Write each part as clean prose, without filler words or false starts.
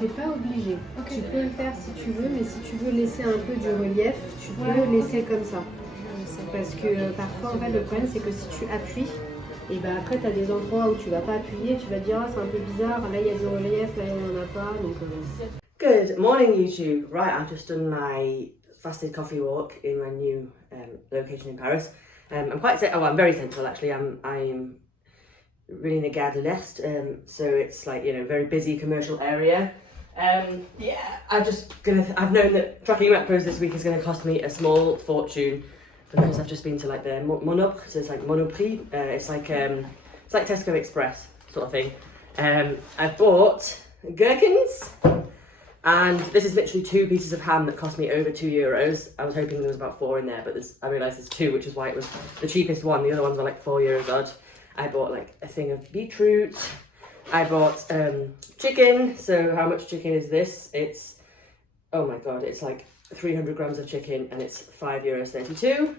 T'es pas obligé. Okay. Tu peux le faire si tu veux, mais si tu veux laisser un peu du relief, tu peux laisser comme ça. Parce que parfois, en fait, le problème, c'est que si tu appuies, et ben après, tu as des endroits où tu vas pas appuyer, tu vas te dire, ah, c'est un peu bizarre, là, il y a du relief, là, il n'y en a pas. Donc, Good morning, YouTube. Right, I've just done my fasted coffee walk in my new location in Paris. I'm quite, I'm very central actually. I am really in a Gare de l'Est, so it's like, you know, very busy commercial area. Yeah, I've known that tracking macros this week is going to cost me a small fortune because I've just been to like the Monop, so it's like Monoprix. It's like Tesco Express sort of thing. I bought gherkins, and this is literally 2 pieces of ham that cost me over €2. I was hoping there was about 4 in there, but I realised there's 2, which is why it was the cheapest one. The other ones were like €4 odd. I bought like a thing of beetroot. I bought chicken. So how much chicken is this? It's, oh my god, it's like 300 grams of chicken and it's €5.32.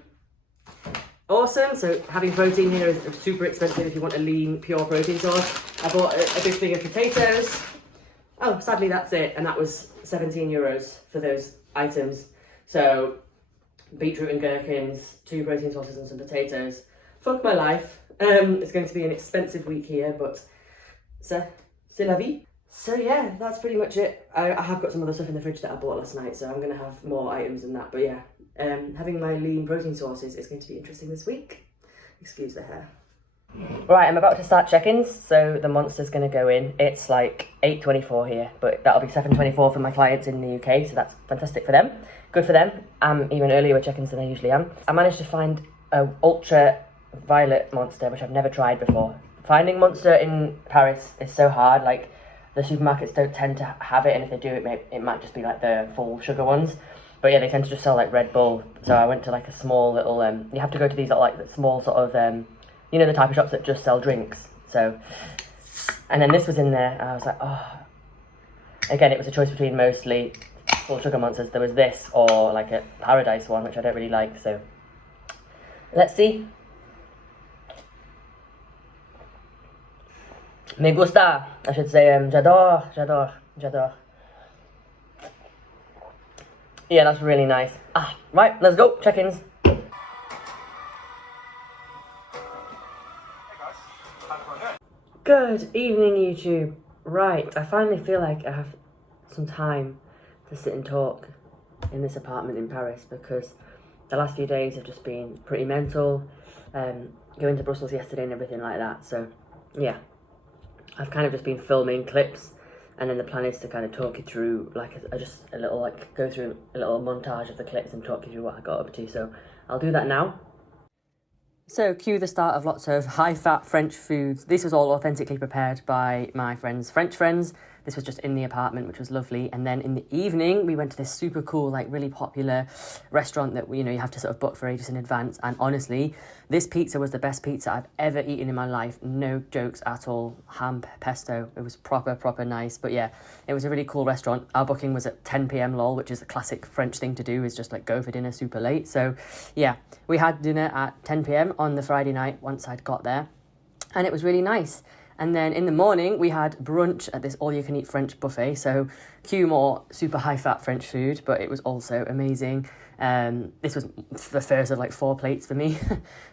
Awesome. So having protein here is super expensive if you want a lean, pure protein source. I bought a big thing of potatoes. Oh, sadly that's it. And that was €17 for those items. So beetroot and gherkins, 2 protein sources and some potatoes. Fuck my life. It's going to be an expensive week here, but c'est la vie. So yeah, that's pretty much it. I have got some other stuff in the fridge that I bought last night, so I'm going to have more items than that. But yeah, having my lean protein sources is going to be interesting this week. Excuse the hair. Right, I'm about to start check-ins, so the monster's going to go in. It's like 8:24 here, but that'll be 7:24 for my clients in the UK, so that's fantastic for them. Good for them. I'm even earlier with check-ins than I usually am. I managed to find a ultra violet monster, which I've never tried before. Finding monster in Paris is so hard. Like, the supermarkets don't tend to have it, and if they do, it might just be like the full sugar ones. But yeah, they tend to just sell like Red Bull. So I went to like a small little you have to go to these like small sort of you know, the type of shops that just sell drinks. So, and then this was in there, and I was like, oh. Again, it was a choice between mostly full sugar monsters. There was this or like a paradise one, which I don't really like. So let's see. Me gusta, I should say, j'adore. Yeah, that's really nice. Right, let's go, check-ins. Good evening, YouTube. Right, I finally feel like I have some time to sit and talk in this apartment in Paris because the last few days have just been pretty mental. Going to Brussels yesterday and everything like that, so yeah. I've kind of just been filming clips, and then the plan is to kind of talk you through, like, go through a little montage of the clips and talk you through what I got up to. So I'll do that now. So cue the start of lots of high-fat French foods. This was all authentically prepared by my friends, French friends. This was just in the apartment, which was lovely. And then in the evening, we went to this super cool, like really popular restaurant that, you know, you have to sort of book for ages in advance. And honestly, this pizza was the best pizza I've ever eaten in my life. No jokes at all. Ham pesto. It was proper nice. But yeah, it was a really cool restaurant. Our booking was at 10 p.m. lol, which is a classic French thing to do, is just like go for dinner super late. So yeah, we had dinner at 10 p.m. on the Friday night once I'd got there. And it was really nice. And then in the morning, we had brunch at this all-you-can-eat French buffet. So cue more super high-fat French food, but it was also amazing. This was the first of like 4 plates for me.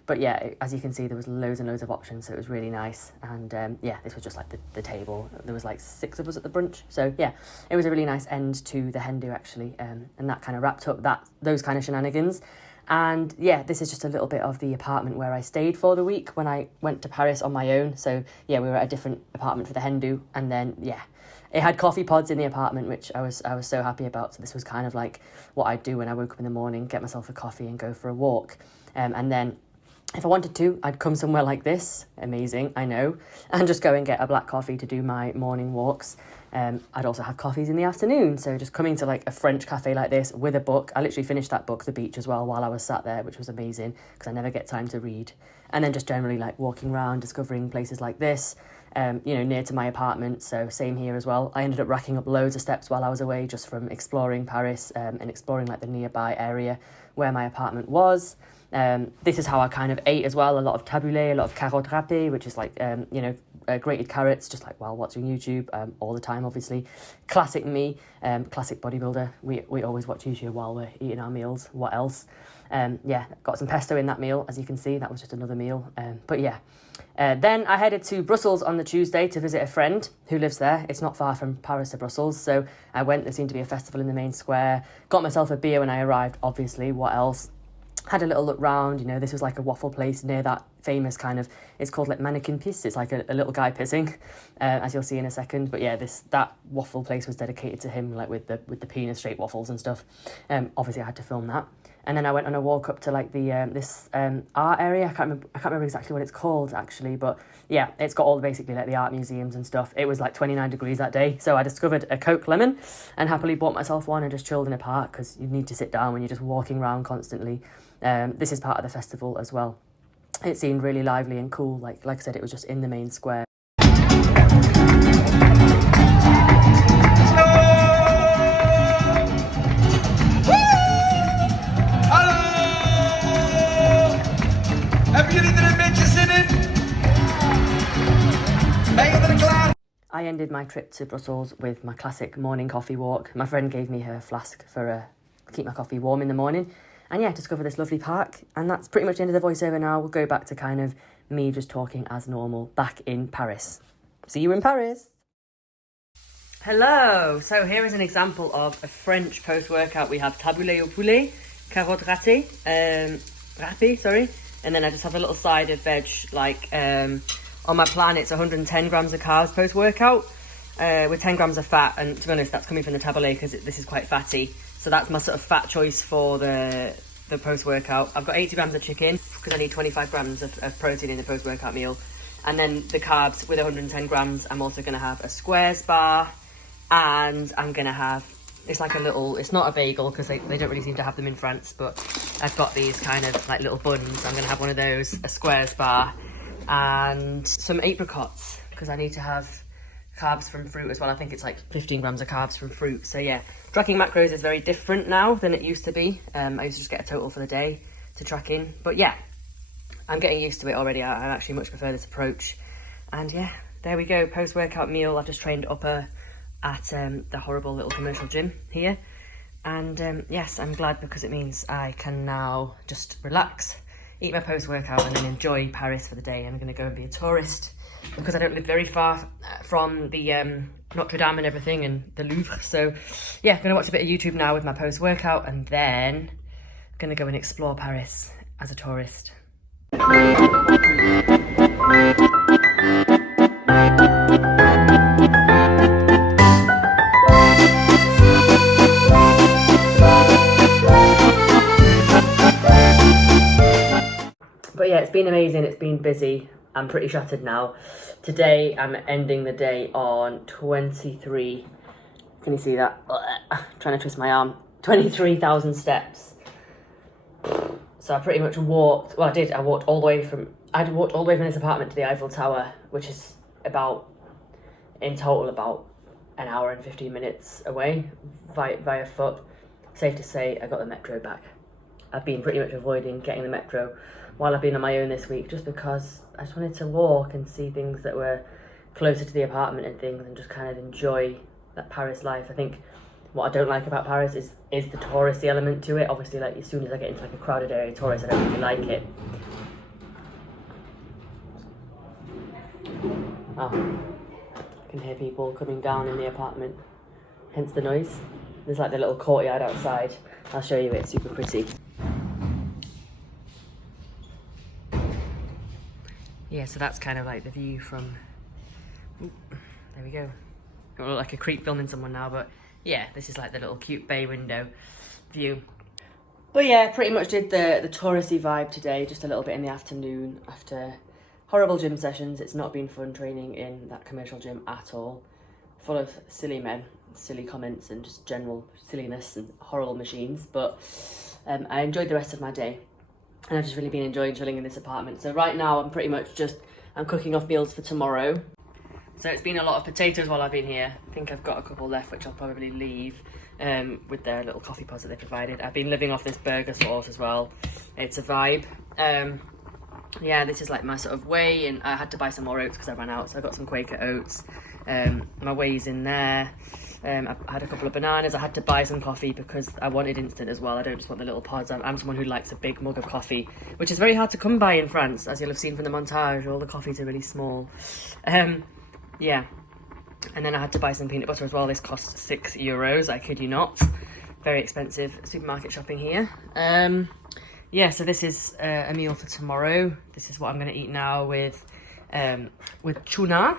But yeah, as you can see, there was loads and loads of options, so it was really nice. And yeah, this was just like the table. There was like 6 of us at the brunch. So yeah, it was a really nice end to the hen do, actually. And that kind of wrapped up those kind of shenanigans. And yeah, this is just a little bit of the apartment where I stayed for the week when I went to Paris on my own. So yeah, we were at a different apartment for the hen do. And then yeah, it had coffee pods in the apartment, which I was so happy about. So this was kind of like what I'd do when I woke up in the morning, get myself a coffee and go for a walk. And then if I wanted to, I'd come somewhere like this, amazing, I know, and just go and get a black coffee to do my morning walks. I'd also have coffees in the afternoon, so just coming to like a French cafe like this with a book. I literally finished that book, The Beach, as well, while I was sat there, which was amazing because I never get time to read. And then just generally like walking around, discovering places like this, you know, near to my apartment. So same here as well. I ended up racking up loads of steps while I was away just from exploring Paris and exploring like the nearby area where my apartment was. This is how I kind of ate as well. A lot of tabouleh, a lot of carottes râpées, which is like, you know, grated carrots, just like while watching YouTube all the time, obviously. Classic me, classic bodybuilder. We always watch YouTube while we're eating our meals. What else? Yeah, got some pesto in that meal, as you can see. That was just another meal. But yeah. Then I headed to Brussels on the Tuesday to visit a friend who lives there. It's not far from Paris to Brussels. So I went. There seemed to be a festival in the main square. Got myself a beer when I arrived, obviously. What else? Had a little look round, you know, this was like a waffle place near that famous kind of, it's called like mannequin piss. It's like a little guy pissing, as you'll see in a second. But yeah, that waffle place was dedicated to him, like with the penis shaped waffles and stuff. Obviously I had to film that. And then I went on a walk up to like the this art area. I can't remember exactly what it's called actually, but yeah, it's got all basically like the art museums and stuff. It was like 29 degrees that day, so I discovered a Coke lemon and happily bought myself one and just chilled in a park because you need to sit down when you're just walking around constantly. This is part of the festival as well. It seemed really lively and cool. Like I said, it was just in the main square. I ended my trip to Brussels with my classic morning coffee walk. My friend gave me her flask for keep my coffee warm in the morning. And yeah, discover this lovely park. And that's pretty much the end of the voiceover now. We'll go back to kind of me just talking as normal back in Paris. See you in Paris. Hello. So here is an example of a French post-workout. We have tabouleh au poulet, carottes râpées, sorry. And then I just have a little side of veg, like on my plan, it's 110 grams of carbs post-workout with 10 grams of fat. And to be honest, that's coming from the tabouleh because this is quite fatty. So that's my sort of fat choice for the post-workout. I've got 80 grams of chicken because I need 25 grams of protein in the post-workout meal. And then the carbs with 110 grams, I'm also going to have a squares bar. And I'm going to have, it's like a little, it's not a bagel because they don't really seem to have them in France. But I've got these kind of like little buns. I'm going to have one of those, a squares bar. And some apricots because I need to have carbs from fruit as well. I think it's like 15 grams of carbs from fruit. So yeah, tracking macros is very different now than it used to be. I used to just get a total for the day to track in. But yeah, I'm getting used to it already. I actually much prefer this approach. And yeah, there we go. Post-workout meal. I've just trained upper at the horrible little commercial gym here. And yes, I'm glad because it means I can now just relax, eat my post-workout and then enjoy Paris for the day. I'm going to go and be a tourist because I don't live very far from the Notre Dame and everything and the Louvre. So yeah, I'm going to watch a bit of YouTube now with my post-workout and then I'm going to go and explore Paris as a tourist. But yeah, it's been amazing. It's been busy. I'm pretty shattered now. Today, I'm ending the day on 23, can you see that? Trying to twist my arm. 23,000 steps. So I pretty much walked, well I walked all the way from this apartment to the Eiffel Tower, which is in total about an hour and 15 minutes away via foot. Safe to say, I got the metro back. I've been pretty much avoiding getting the metro while I've been on my own this week, just because I just wanted to walk and see things that were closer to the apartment and things, and just kind of enjoy that Paris life. I think what I don't like about Paris is the touristy element to it. Obviously, like as soon as I get into like a crowded area, tourists, I don't really like it. Oh, I can hear people coming down in the apartment, hence the noise. There's like the little courtyard outside. I'll show you it, it's super pretty. Yeah, so that's kind of like the view from, there we go. It look like a creep filming someone now, but yeah, this is like the little cute bay window view. But yeah, pretty much did the touristy vibe today, just a little bit in the afternoon after horrible gym sessions. It's not been fun training in that commercial gym at all. Full of silly men, silly comments and just general silliness and horrible machines. But I enjoyed the rest of my day. And I've just really been enjoying chilling in this apartment. So right now I'm pretty much I'm cooking off meals for tomorrow. So it's been a lot of potatoes while I've been here. I think I've got a couple left, which I'll probably leave with their little coffee pods that they provided. I've been living off this burger sauce as well. It's a vibe. Yeah, this is like my sort of whey, and I had to buy some more oats because I ran out. So I got some Quaker oats. My whey's in there. I had a couple of bananas. I had to buy some coffee because I wanted instant as well. I don't just want the little pods. I'm someone who likes a big mug of coffee, which is very hard to come by in France, as you'll have seen from the montage. All the coffees are really small. Yeah, and then I had to buy some peanut butter as well. This cost €6, I kid you not. Very expensive supermarket shopping here. Yeah, so this is a meal for tomorrow. This is what I'm going to eat now with tuna.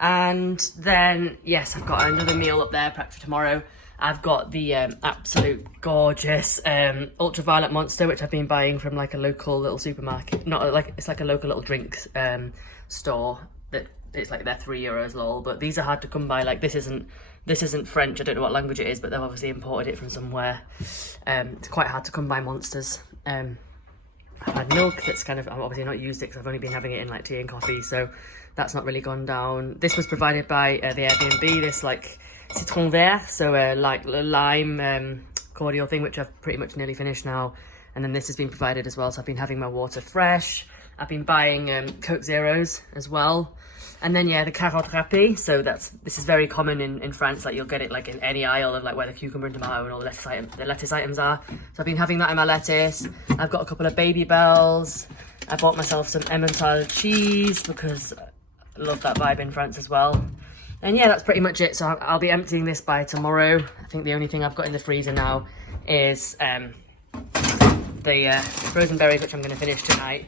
And then, yes, I've got another meal up there prepped for tomorrow. I've got the absolute gorgeous ultraviolet monster, which I've been buying from like a local little supermarket. It's like a local little drinks store. That it's like they're €3 lol. But these are hard to come by. Like this isn't French. I don't know what language it is, but they've obviously imported it from somewhere. It's quite hard to come by monsters. I've had milk that's I've obviously not used it because I've only been having it in like tea and coffee, so that's not really gone down. This was provided by the Airbnb, this like citron vert, so like lime cordial thing, which I've pretty much nearly finished now. And then this has been provided as well, so I've been having my water fresh. I've been buying Coke Zeros as well. And then yeah, the carotte râpée, so this is very common in France. Like you'll get it like in any aisle of like where the cucumber and tomato and all the lettuce items are. So I've been having that in my lettuce. I've got a couple of Baby Bells. I bought myself some Emmental cheese because I love that vibe in France as well. And yeah, that's pretty much it. So I'll be emptying this by tomorrow. I think the only thing I've got in the freezer now is the frozen berries, which I'm going to finish tonight.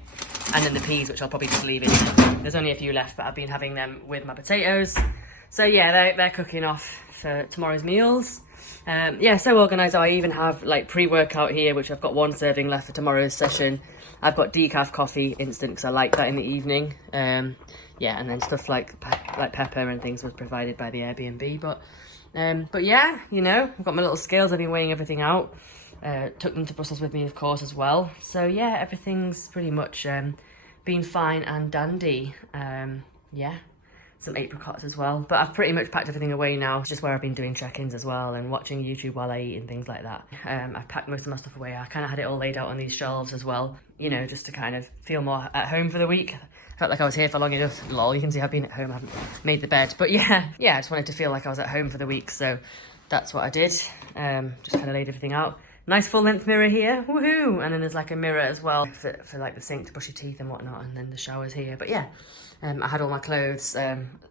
And then the peas, which I'll probably just leave in. There's only a few left, but I've been having them with my potatoes. So yeah, they're cooking off for tomorrow's meals. Yeah, so organised. I even have like pre-workout here, which I've got 1 serving left for tomorrow's session. I've got decaf coffee instant because I like that in the evening. Yeah, and then stuff like pepper and things was provided by the Airbnb. But yeah, you know, I've got my little scales. I've been weighing everything out. Took them to Brussels with me, of course, as well. So yeah, everything's pretty much been fine and dandy. Yeah, some apricots as well. But I've pretty much packed everything away now. It's just where I've been doing check-ins as well and watching YouTube while I eat and things like that. I've packed most of my stuff away. I kind of had it all laid out on these shelves as well, you know, just to kind of feel more at home for the week. I felt like I was here for long enough. Lol, you can see I've been at home. I haven't made the bed. But yeah, I just wanted to feel like I was at home for the week. So that's what I did. Just kind of laid everything out. Nice full length mirror here, woohoo! And then there's like a mirror as well for like the sink to brush your teeth and whatnot, and then the shower's here. But yeah, I had all my clothes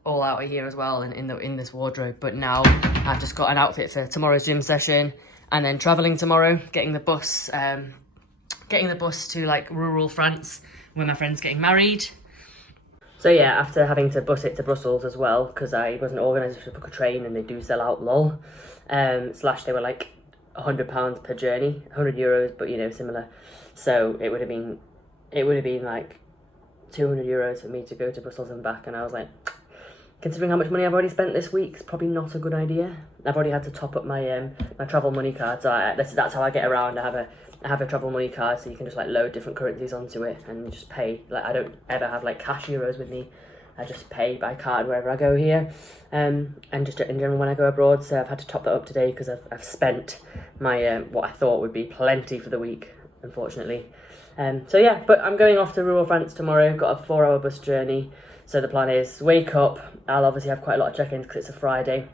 all out of here as well and in this wardrobe. But now I've just got an outfit for tomorrow's gym session, and then traveling tomorrow, getting the bus to like rural France where my friend's getting married. So yeah, after having to bus it to Brussels as well, because I wasn't organised to book a train and they do sell out, lol. Slash they were like £100 per journey, €100, but you know, similar. So it would have been like €200 for me to go to Brussels and back, and I was like, considering how much money I've already spent this week, it's probably not a good idea. I've already had to top up my my travel money card, so that's how I get around. I have a travel money card, so you can just like load different currencies onto it and just pay. Like, I don't ever have like cash euros with me. I just pay by card wherever I go here, and just in general when I go abroad. So I've had to top that up today because I've spent my what I thought would be plenty for the week, unfortunately. So yeah, but I'm going off to Rouen, France tomorrow. Got a 4-hour bus journey. So the plan is wake up. I'll obviously have quite a lot of check-ins because it's a Friday.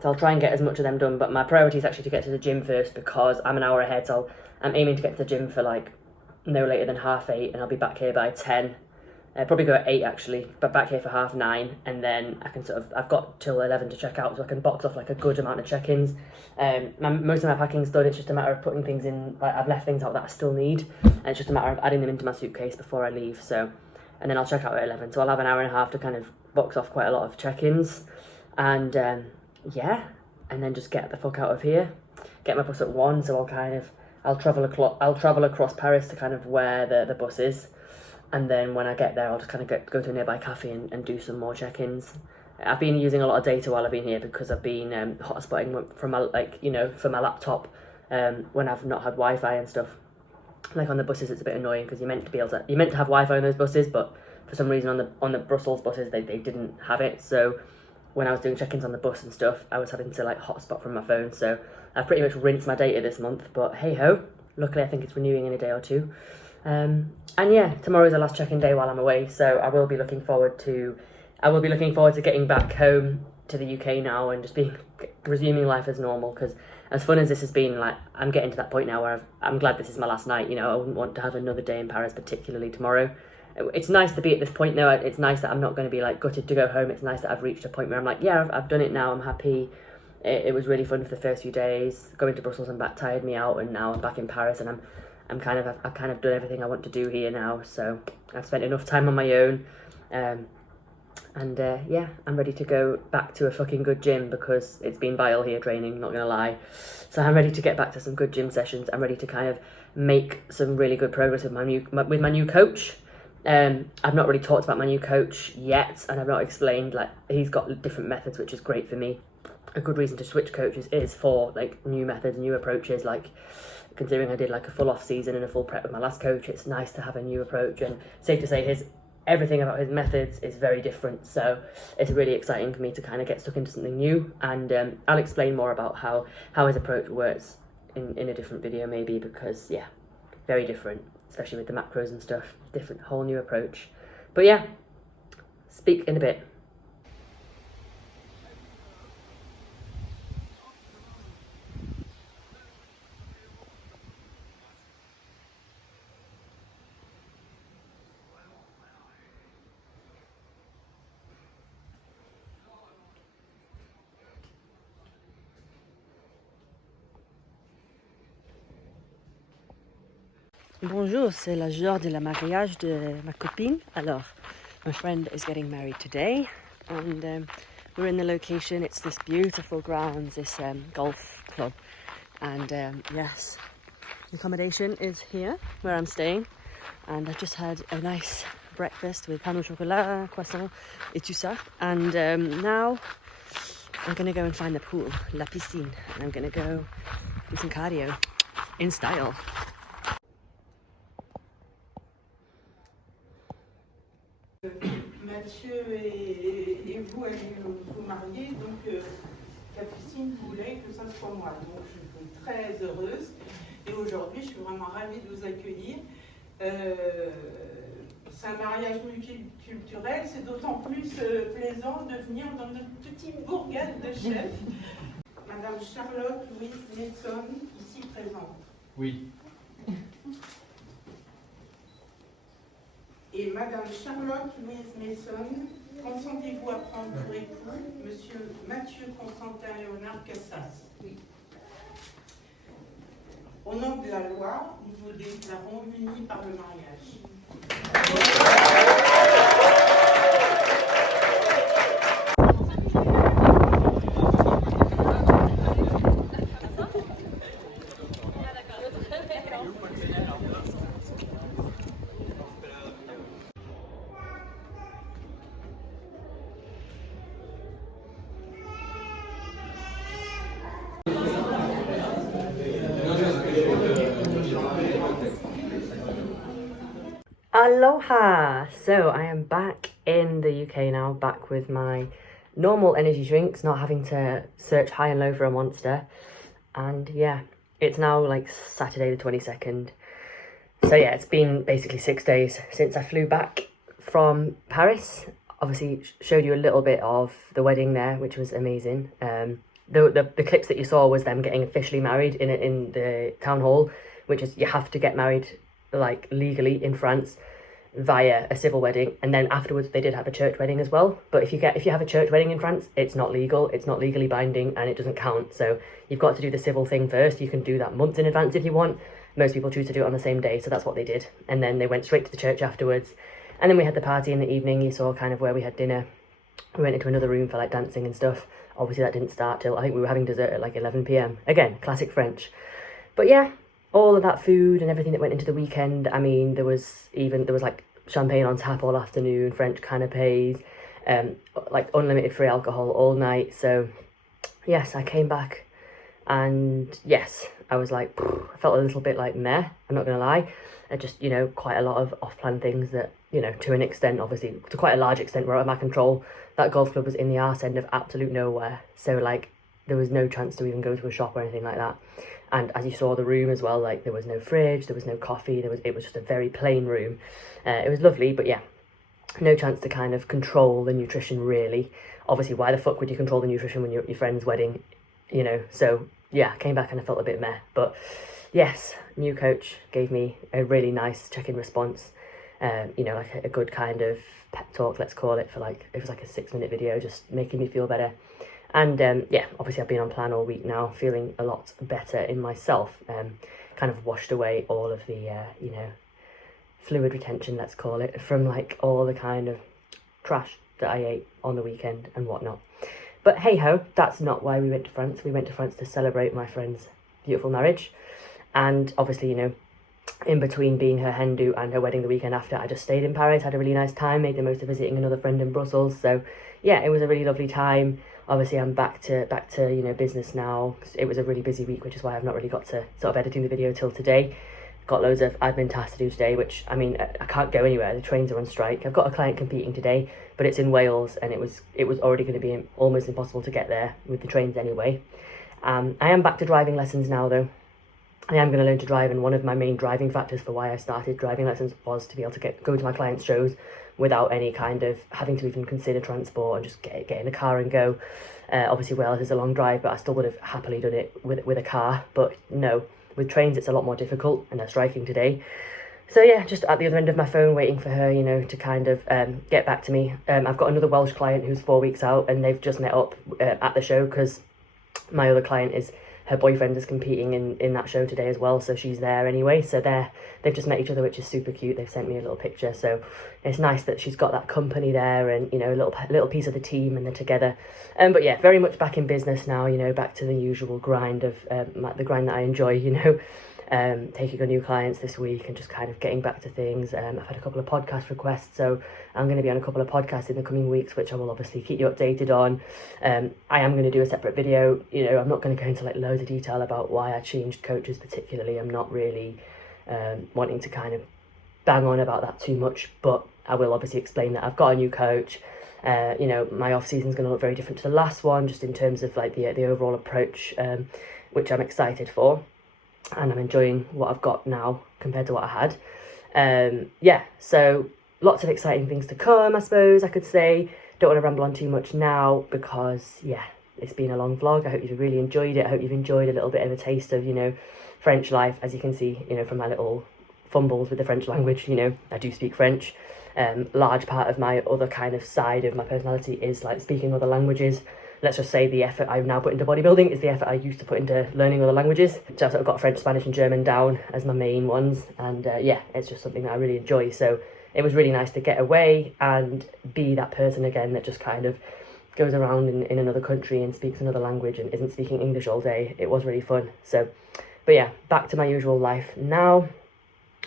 So I'll try and get as much of them done. But my priority is actually to get to the gym first because I'm an hour ahead. So I'm aiming to get to the gym for like no later than 8:30, and I'll be back here by 10. Probably go at 8 actually, but back here for 9:30, and then I can I've got till 11 to check out, so I can box off like a good amount of check-ins. Most of my packing's done. It's just a matter of putting things in. Like, I've left things out that I still need, and it's just a matter of adding them into my suitcase before I leave. So, and then I'll check out at 11. So I'll have an hour and a half to kind of box off quite a lot of check-ins, and yeah, and then just get the fuck out of here. Get my bus at 1, so I'll travel across Paris to kind of where the bus is. And then when I get there, I'll just kind of go to a nearby cafe and do some more check-ins. I've been using a lot of data while I've been here because I've been hotspotting from my from my laptop when I've not had Wi-Fi and stuff. Like on the buses, it's a bit annoying because you're meant to have Wi-Fi on those buses, but for some reason on the Brussels buses they didn't have it. So when I was doing check-ins on the bus and stuff, I was having to like hotspot from my phone. So I've pretty much rinsed my data this month. But hey ho, luckily I think it's renewing in a day or two. And yeah, tomorrow's the last check-in day while I'm away, so I will be looking forward to getting back home to the UK now and just resuming life as normal. Because as fun as this has been, like, I'm getting to that point now where I'm glad this is my last night. You know, I wouldn't want to have another day in Paris, particularly tomorrow. It's nice to be at this point though. It's nice that I'm not going to be like gutted to go home. It's nice that I've reached a point where I'm like, yeah, I've done it now. I'm happy. It was really fun for the first few days. Going to Brussels and back tired me out, and now I'm back in Paris, and I've kind of done everything I want to do here now. So I've spent enough time on my own, and yeah, I'm ready to go back to a fucking good gym because it's been vile here training, not gonna lie. So I'm ready to get back to some good gym sessions. I'm ready to kind of make some really good progress with my new coach. I've not really talked about my new coach yet, and I've not explained, like, he's got different methods, which is great for me. A good reason to switch coaches is for like new methods, new approaches. Like, considering I did like a full off season and a full prep with my last coach, it's nice to have a new approach, and safe to say everything about his methods is very different. So it's really exciting for me to kind of get stuck into something new, and I'll explain more about how his approach works in a different video maybe, because yeah, very different, especially with the macros and stuff. Different, whole new approach. But yeah, speak in a bit. Bonjour, c'est la jour de la mariage de ma copine. Alors, my friend is getting married today, and we're in the location. It's this beautiful grounds, this golf club, and yes, the accommodation is here where I'm staying, and I just had a nice breakfast with pain au chocolat, croissant, et tout ça, and now I'm gonna go and find the pool, la piscine, and I'm gonna go do some cardio in style. Mathieu et vous allez vous marier, donc Capucine voulait que ça soit moi. Donc je suis très heureuse et aujourd'hui je suis vraiment ravie de vous accueillir. C'est un mariage multiculturel, c'est d'autant plus plaisant de venir dans notre petite bourgade de chef. Madame Charlotte Louise Nelson, ici présente. Oui. Et Madame Charlotte Louise Mason, consentez-vous à prendre pour époux Monsieur Mathieu Constantin Léonard Cassas? Oui. Au nom de la loi, nous vous déclarons unis par le mariage. Aloha! So I am back in the UK now, back with my normal energy drinks, not having to search high and low for a Monster. And yeah, it's now like Saturday the 22nd. So yeah, it's been basically 6 days since I flew back from Paris. Obviously showed you a little bit of the wedding there, which was amazing. The clips that you saw was them getting officially married in the town hall, which is you have to get married like legally in France via a civil wedding, and then afterwards they did have a church wedding as well. But if you have a church wedding in France, it's not legal, it's not legally binding, and it doesn't count. So you've got to do the civil thing first. You can do that months in advance if you want. Most people choose to do it on the same day, so that's what they did. And then they went straight to the church afterwards, and then we had the party in the evening. You saw kind of where we had dinner. We went into another room for like dancing and stuff. Obviously that didn't start till I think we were having dessert at like 11 p.m. Again, classic French. But yeah, all of that food and everything that went into the weekend. I mean, there was like champagne on tap all afternoon, French canapes, like unlimited free alcohol all night. So yes, I came back, and yes, I was like, I felt a little bit like meh, I'm not gonna lie. I just, quite a lot of off-plan things that, to an extent, obviously, to quite a large extent, were out of my control. That golf club was in the arse end of absolute nowhere. So, like, there was no chance to even go to a shop or anything like that. And as you saw the room as well, like, there was no fridge, there was no coffee, it was just a very plain room. It was lovely, but yeah, no chance to kind of control the nutrition, really. Obviously, why the fuck would you control the nutrition when you're at your friend's wedding, So, yeah, came back and I felt a bit meh. But yes, new coach gave me a really nice check-in response. Like a good kind of pep talk, let's call it, it was like a 6-minute video, just making me feel better. And yeah, obviously I've been on plan all week now, feeling a lot better in myself. Kind of washed away all of the, fluid retention, let's call it, from like all the kind of trash that I ate on the weekend and whatnot. But hey ho, that's not why we went to France. We went to France to celebrate my friend's beautiful marriage. And obviously, in between being her hen do and her wedding the weekend after, I just stayed in Paris, had a really nice time, made the most of visiting another friend in Brussels. So yeah, it was a really lovely time. Obviously I'm back to business now. It was a really busy week, which is why I've not really got to sort of editing the video till today. Got loads of admin tasks to do today, which, I mean, I can't go anywhere. The trains are on strike. I've got a client competing today, but it's in Wales, and it was already going to be almost impossible to get there with the trains anyway. I am back to driving lessons now, though. I am going to learn to drive, and one of my main driving factors for why I started driving lessons was to be able to go to my clients' shows without any kind of having to even consider transport and just get in the car and go. Obviously Wales is a long drive, but I still would have happily done it with a car. But no, with trains it's a lot more difficult, and they're striking today. So yeah, just at the other end of my phone waiting for her, to kind of get back to me. I've got another Welsh client who's 4 weeks out, and they've just met up at the show because my other client her boyfriend is competing in that show today as well, so she's there anyway. So they've just met each other, which is super cute. They've sent me a little picture, so it's nice that she's got that company there, and a little piece of the team, and they're together. But yeah, very much back in business now. Back to the usual grind of the grind that I enjoy. Taking on new clients this week and just kind of getting back to things. I've had a couple of podcast requests, so I'm going to be on a couple of podcasts in the coming weeks, which I will obviously keep you updated on. I am going to do a separate video. I'm not going to go into like loads of detail about why I changed coaches particularly. I'm not really wanting to kind of bang on about that too much, but I will obviously explain that I've got a new coach. My off season's going to look very different to the last one, just in terms of like the overall approach, which I'm excited for. And I'm enjoying what I've got now compared to what I had. So lots of exciting things to come, I suppose I could say. Don't want to ramble on too much now because, yeah, it's been a long vlog. I hope you've really enjoyed it. I hope you've enjoyed a little bit of a taste of, French life. As you can see, from my little fumbles with the French language, I do speak French. Large part of my other kind of side of my personality is like speaking other languages. Let's just say the effort I've now put into bodybuilding is the effort I used to put into learning other languages. So I've sort of got French, Spanish and German down as my main ones. And yeah, it's just something that I really enjoy. So it was really nice to get away and be that person again that just kind of goes around in another country and speaks another language and isn't speaking English all day. It was really fun. So, but yeah, back to my usual life now.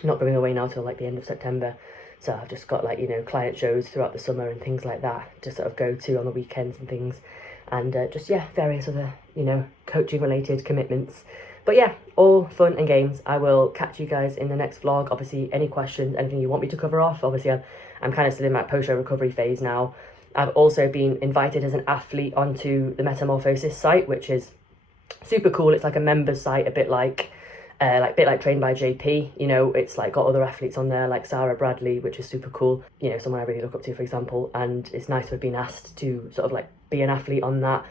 Not going away now till like the end of September. So I've just got like, client shows throughout the summer and things like that to sort of go to on the weekends and things. And just, yeah, various other, coaching related commitments. But yeah, all fun and games. I will catch you guys in the next vlog. Obviously, any questions, anything you want me to cover off. Obviously, I'm kind of still in my post-show recovery phase now. I've also been invited as an athlete onto the Metamorphosis site, which is super cool. It's like a members site, a bit like Trained by JP. You know, it's like got other athletes on there like Sarah Bradley, which is super cool. You know, someone I really look up to, for example. And it's nice to have been asked to sort of like be an athlete on that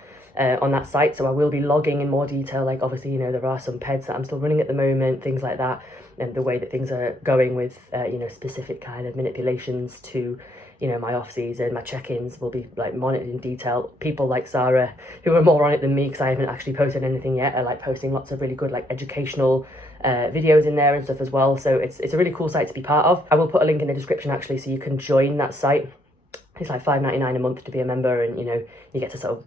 site. So I will be logging in more detail. Like obviously, you know, there are some PEDs that I'm still running at the moment, things like that, and the way that things are going with you know, specific kind of manipulations to, you know, my off season. My check-ins will be like monitored in detail. People like Sarah, who are more on it than me because I haven't actually posted anything yet, are like posting lots of really good like educational videos in there and stuff as well. So it's a really cool site to be part of. I will put a link in the description actually, so you can join that site. It's like $5.99 a month to be a member, and you know, you get to sort of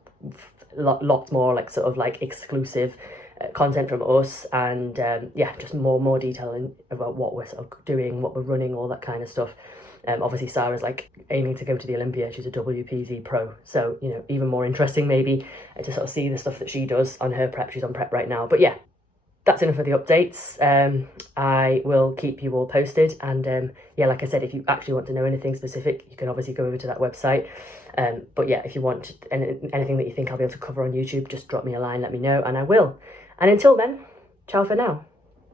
lots more like sort of like exclusive content from us, and yeah, just more detail about what we're sort of doing, what we're running, all that kind of stuff. Obviously Sarah's like aiming to go to the Olympia. She's a WPZ pro, so you know, even more interesting maybe to sort of see the stuff that she does on her prep. She's on prep right now. But yeah, that's enough of the updates. I will keep you all posted, and yeah, like I said, if you actually want to know anything specific, you can obviously go over to that website. But yeah, if you want anything that you think I'll be able to cover on YouTube, just drop me a line, let me know, and I will. And until then, ciao for now.